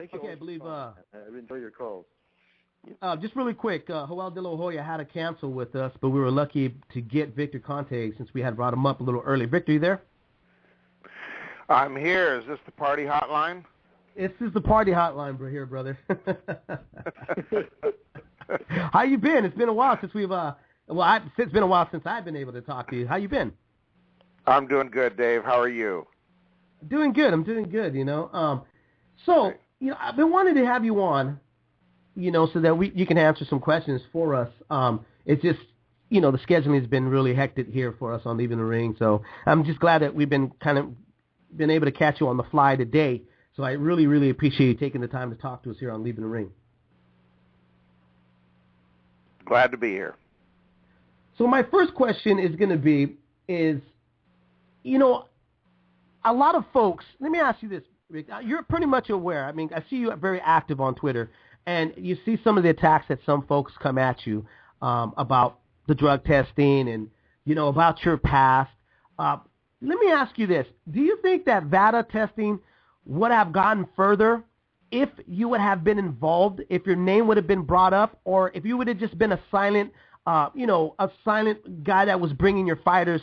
Thank you Okay, all I believe. I enjoy your calls. Just really quick, Joel De La Hoya had to cancel with us, but we were lucky to get Victor Conte since we had brought him up a little early. Victor, you there? I'm here. Is this the party hotline? This is the party hotline, here, brother. How you been? It's been a while since we've it's been a while since I've been able to talk to you. How you been? I'm doing good, Dave. How are you? Doing good. I'm doing good. So I've been wanting to have you on, so that you can answer some questions for us. It's just, the scheduling has been really hectic here for us on Leaving the Ring. So I'm just glad that we've been able to catch you on the fly today. So I really, really appreciate you taking the time to talk to us here on Leaving the Ring. Glad to be here. So my first question is going to be, a lot of folks, let me ask you this, Rick. You're pretty much aware. I mean, I see you very active on Twitter, and you see some of the attacks that some folks come at you about the drug testing and, about your past. Let me ask you this. Do you think that VADA testing would have gone further if you would have been involved, if your name would have been brought up, or if you would have just been a silent guy that was bringing your fighters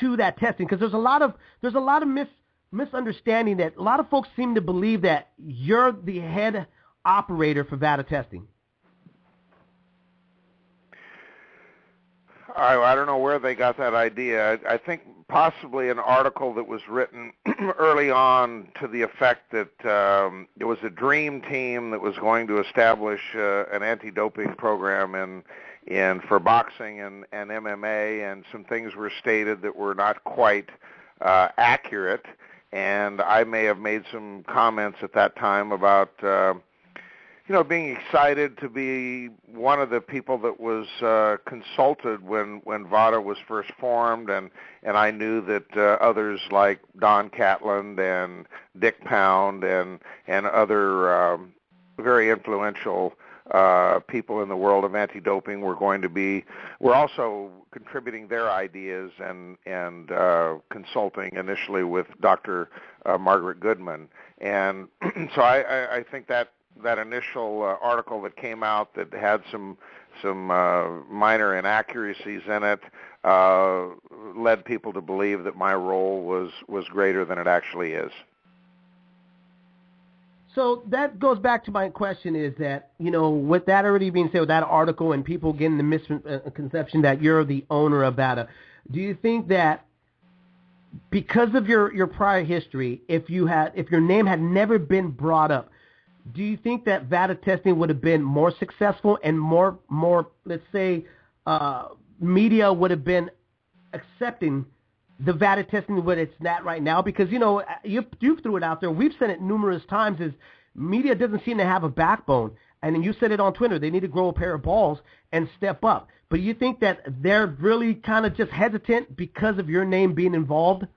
to that testing? Because there's a lot of misunderstanding that a lot of folks seem to believe that you're the head operator for VADA testing. I don't know where they got that idea. I think possibly an article that was written early on to the effect that it was a dream team that was going to establish an anti-doping program for boxing and MMA, and some things were stated that were not quite accurate. And I may have made some comments at that time about being excited to be one of the people that was consulted when VADA was first formed, and I knew that others like Don Catlin and Dick Pound and other very influential people in the world of anti-doping were also contributing their ideas and consulting initially with Dr. Margaret Goodman. And so I think that initial article that came out that had some minor inaccuracies in it led people to believe that my role was greater than it actually is. So that goes back to my question is that, with that already being said, with that article and people getting the misconception that you're the owner of VADA, do you think that because of your prior history, if your name had never been brought up, do you think that VADA testing would have been more successful and more let's say, media would have been accepting the VADA testing what it's not right now? Because, you threw it out there. We've said it numerous times is media doesn't seem to have a backbone. And then you said it on Twitter. They need to grow a pair of balls and step up. But you think that they're really kind of just hesitant because of your name being involved?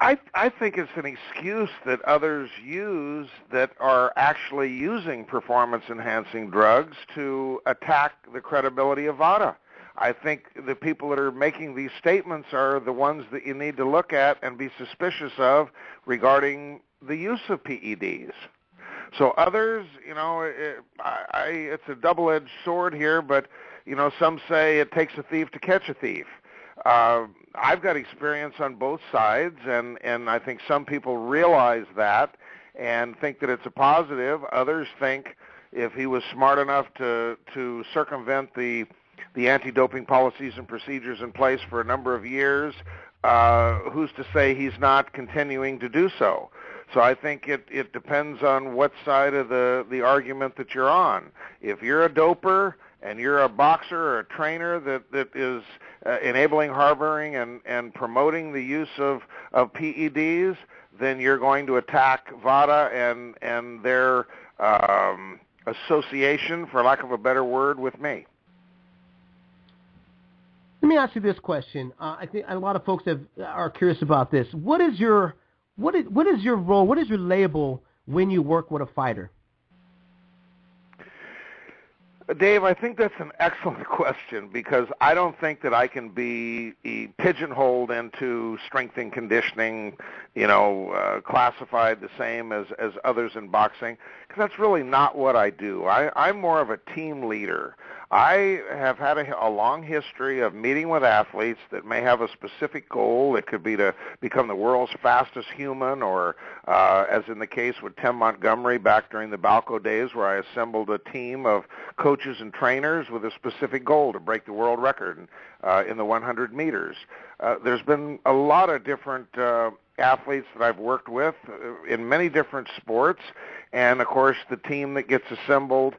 I think it's an excuse that others use that are actually using performance-enhancing drugs to attack the credibility of VADA. I think the people that are making these statements are the ones that you need to look at and be suspicious of regarding the use of PEDs. So others, it's a double-edged sword here, but, some say it takes a thief to catch a thief. I've got experience on both sides, and I think some people realize that and think that it's a positive. Others think if he was smart enough to circumvent the anti-doping policies and procedures in place for a number of years, who's to say he's not continuing to do so? So I think it depends on what side of the argument that you're on. If you're a doper and you're a boxer or a trainer that is enabling, harboring, and promoting the use of PEDs, then you're going to attack VADA and their association, for lack of a better word, with me. Let me ask you this question. I think a lot of folks are curious about this. What is your role? What is your label when you work with a fighter? Dave, I think that's an excellent question because I don't think that I can be pigeonholed into strength and conditioning, classified the same as others in boxing, because that's really not what I do. I'm more of a team leader. I have had a long history of meeting with athletes that may have a specific goal. It could be to become the world's fastest human, or as in the case with Tim Montgomery back during the Balco days, where I assembled a team of coaches and trainers with a specific goal to break the world record in the 100 meters. There's been a lot of different athletes that I've worked with in many different sports, and of course the team that gets assembled,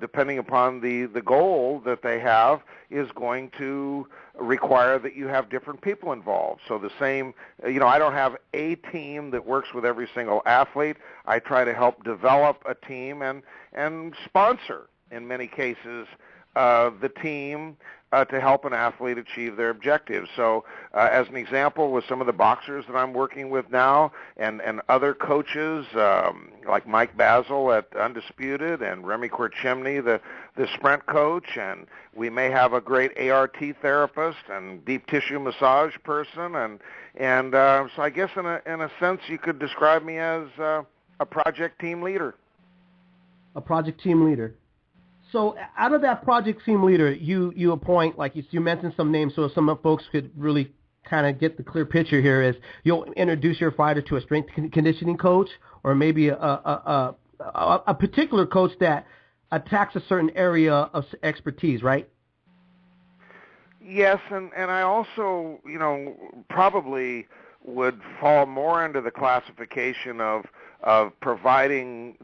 depending upon the goal that they have, is going to require that you have different people involved. So the same, I don't have a team that works with every single athlete. I try to help develop a team and sponsor, in many cases, the team to help an athlete achieve their objectives. So as an example, with some of the boxers that I'm working with now and other coaches like Mike Basil at Undisputed and Remy Courchemny, the sprint coach, and we may have a great ART therapist and deep tissue massage person, and so I guess in a sense you could describe me as a project team leader. A project team leader. So out of that project team leader, you appoint, like you mentioned some names, so some folks could really kind of get the clear picture here, is you'll introduce your fighter to a strength conditioning coach, or maybe a particular coach that attacks a certain area of expertise, right? Yes, and I also, probably would fall more into the classification of providing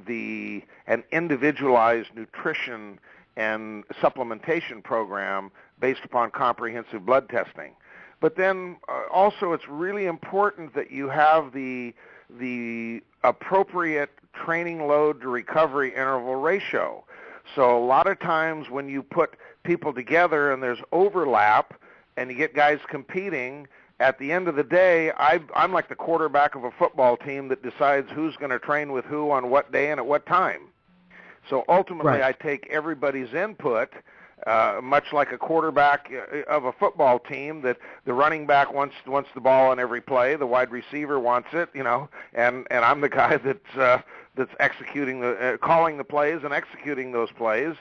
an individualized nutrition and supplementation program based upon comprehensive blood testing. But then also it's really important that you have the appropriate training load to recovery interval ratio. So a lot of times when you put people together and there's overlap and you get guys competing, at the end of the day, I'm like the quarterback of a football team that decides who's going to train with who on what day and at what time. So ultimately, right. I take everybody's input, much like a quarterback of a football team, that the running back wants the ball on every play, the wide receiver wants it, and I'm the guy that's executing calling the plays and executing those plays.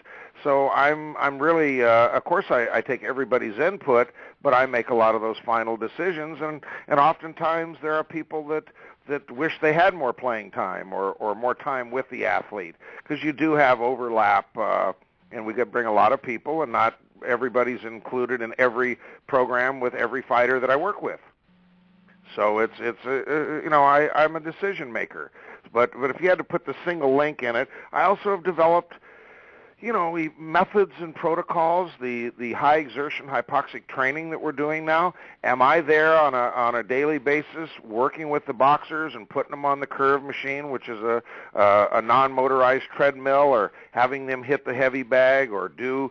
So I'm really, of course, I take everybody's input, but I make a lot of those final decisions, and oftentimes there are people that wish they had more playing time or more time with the athlete, because you do have overlap, and we bring a lot of people, and not everybody's included in every program with every fighter that I work with. So I'm a decision maker. But if you had to put the single link in it, I also have developed, methods and protocols, the high exertion hypoxic training that we're doing now. Am I there on a daily basis working with the boxers and putting them on the curve machine, which is a non-motorized treadmill, or having them hit the heavy bag, or do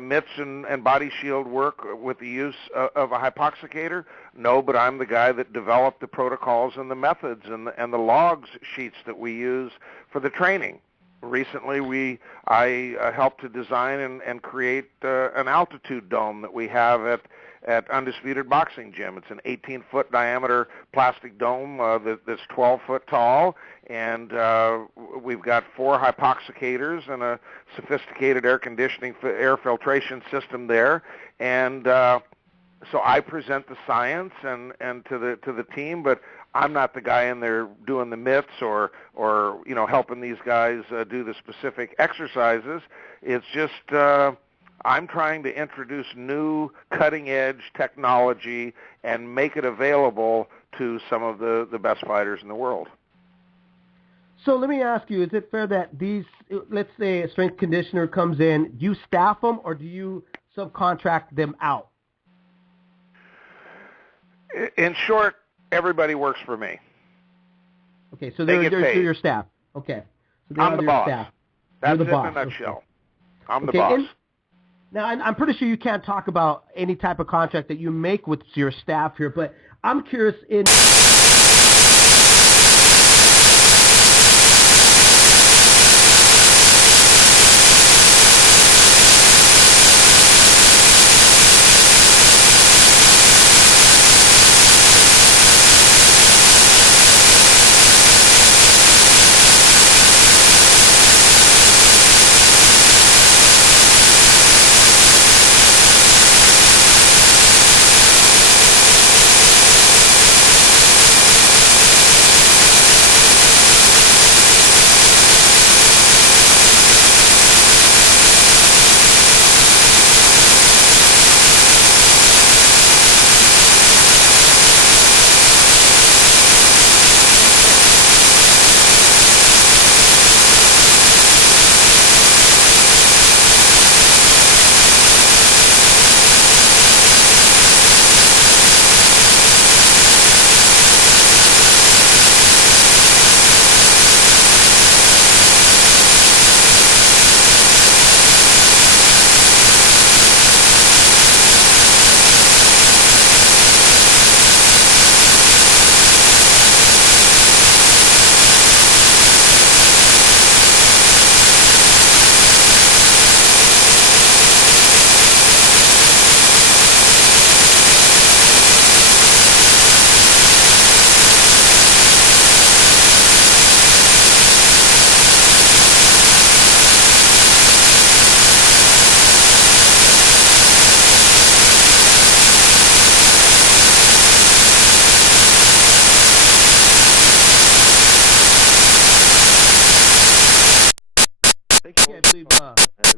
mitts and body shield work with the use of a hypoxicator? No, but I'm the guy that developed the protocols and the methods and the logs sheets that we use for the training. Recently, I helped to design and create an altitude dome that we have at Undisputed Boxing Gym. It's an 18-foot diameter plastic dome that's 12 foot tall, and we've got 4 hypoxicators and a sophisticated air filtration system there, and so I present the science and to the team, but I'm not the guy in there doing the mitts or helping these guys do the specific exercises. It's just I'm trying to introduce new cutting-edge technology and make it available to some of the best fighters in the world. So let me ask you, is it fair that these, let's say a strength conditioner comes in, do you staff them or do you subcontract them out? In short, everybody works for me. Okay, so they're your staff. Okay. So I'm the boss. Staff. That's You're the boss. in a nutshell. Okay. I'm the boss. Now, I'm pretty sure you can't talk about any type of contract that you make with your staff here, but I'm curious in...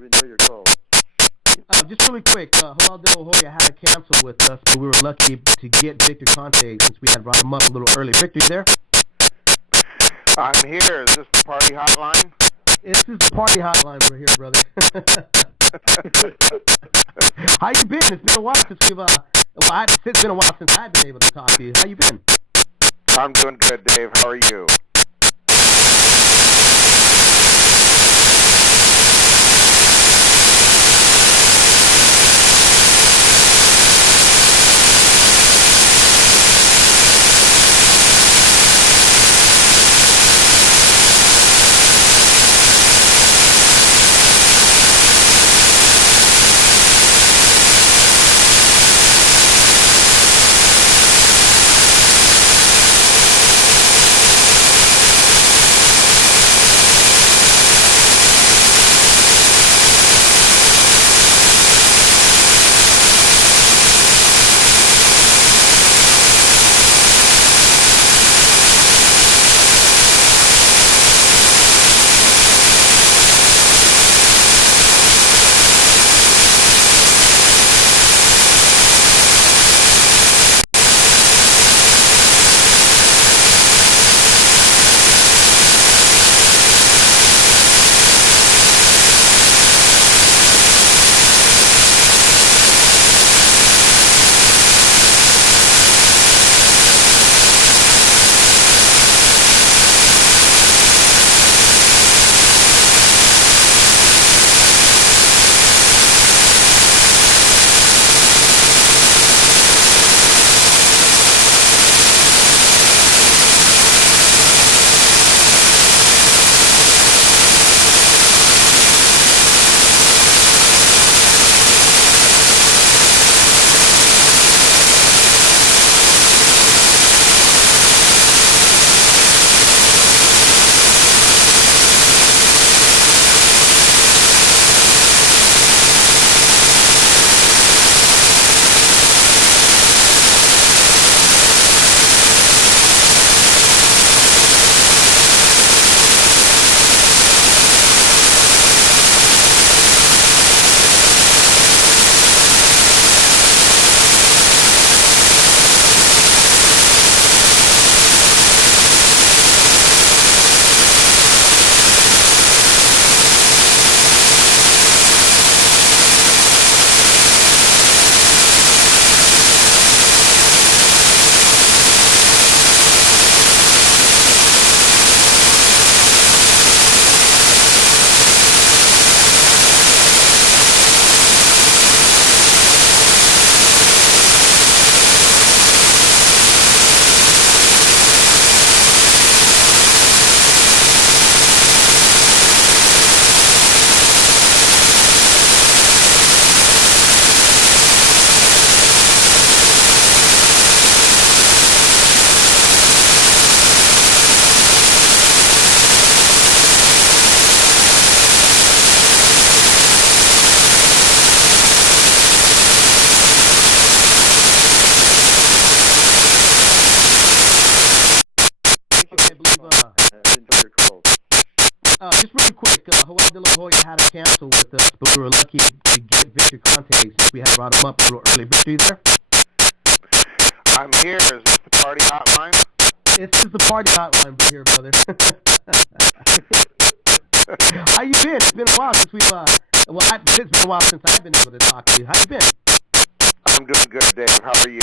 we know your call. Just really quick, Joel De La Hoya had to cancel with us, but we were lucky to get Victor Conte since we had brought him up a little early. Victor, you there? I'm here. Is this the party hotline? This is the party hotline. We're here, brother. How you been? It's been a while since we've it's been a while since I've been able to talk to you. How you been? I'm doing good, Dave. How are you? Just really quick, Joel De La Hoya had to cancel with us, but we were lucky to get Victor Conte since we had brought him up a little early. Victor, you there? I'm here. Is this the party hotline? This is the party hotline. We're here, brother. How you been? It's been a while since we've it's been a while since I've been able to talk to you. How you been? I'm doing good, Dave. How are you?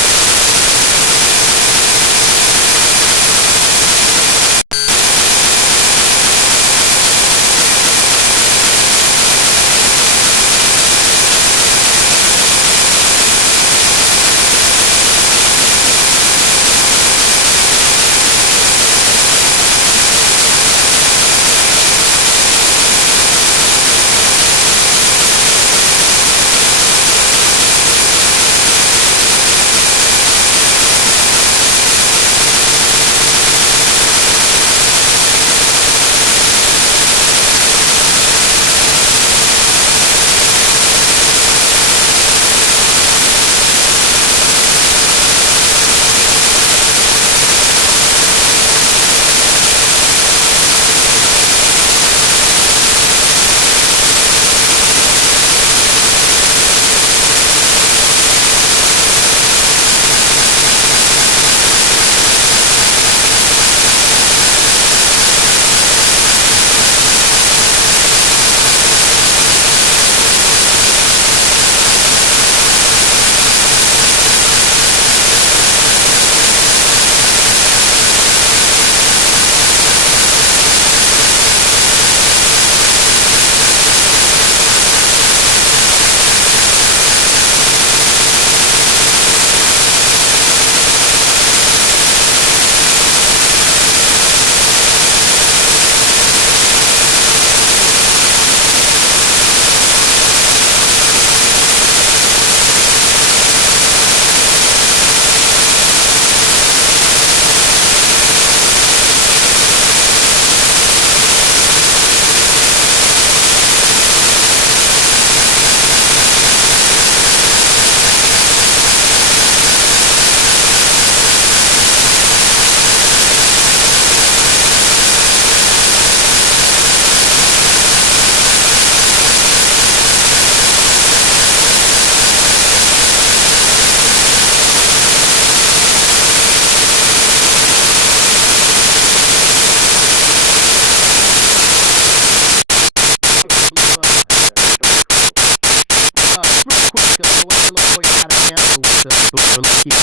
but we were lucky to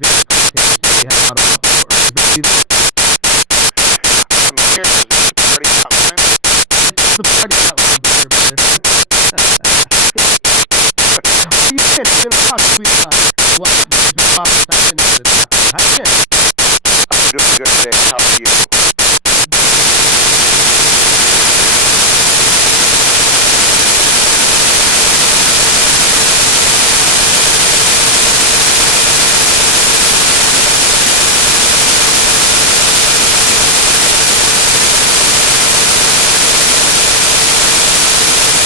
visit Conte. We had a lot of support. Is that I'm here. Is this the party hotline? it's the party hotline, brother. How you been? It's been a while since we what? It's been about 5 minutes. How you been? I'm doing good today. How are you?